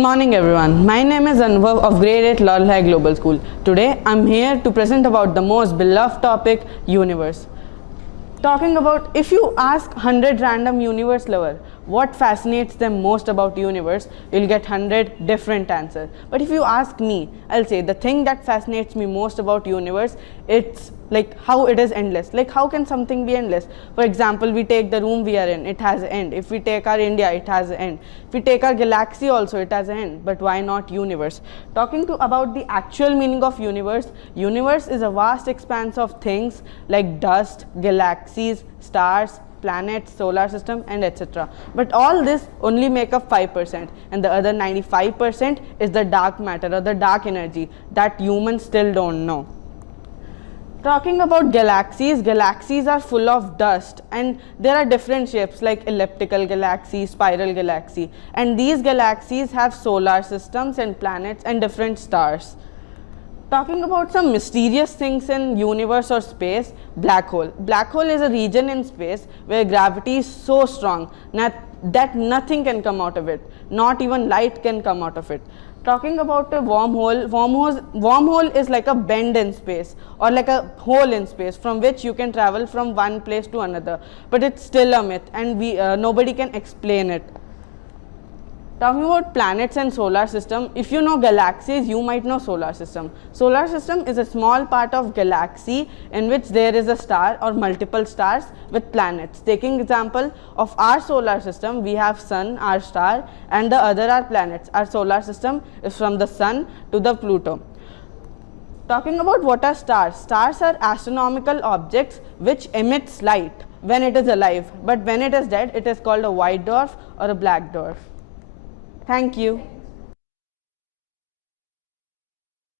morning everyone. My name is Anubhav of grade 8 Laurel High Global School. Today I'm here to present about the most beloved topic, universe. Talking about, if you ask 100 random universe lover what fascinates them most about universe, you'll get 100 different answers. But if you ask me, I'll say the thing that fascinates me most about universe, it's like how it is endless. Like how can something be endless? For example, we take the room we are in, it has an end. If we take our India, it has an end. If we take our galaxy also, it has an end. But why not universe? Talking about the actual meaning of universe, universe is a vast expanse of things like dust, galaxies, stars, planets, solar system, and etc. But all this only make up 5%, and the other 95% is the dark matter or the dark energy that humans still don't know. Talking about galaxies, galaxies are full of dust, and there are different shapes like elliptical galaxy, spiral galaxy, and these galaxies have solar systems and planets and different stars. Talking about some mysterious things in universe or space, black hole. Black hole is a region in space where gravity is so strong that nothing can come out of it. Not even light can come out of it. Talking about a wormhole, wormhole is like a bend in space or like a hole in space from which you can travel from one place to another. But it's still a myth, and nobody can explain it. Talking about planets and solar system, if you know galaxies, you might know solar system. Solar system is a small part of galaxy in which there is a star or multiple stars with planets. Taking example of our solar system, we have sun, our star, and the other are planets. Our solar system is from the sun to the Pluto. Talking about what are stars, stars are astronomical objects which emits light when it is alive, but when it is dead, it is called a white dwarf or a black dwarf. Thank you.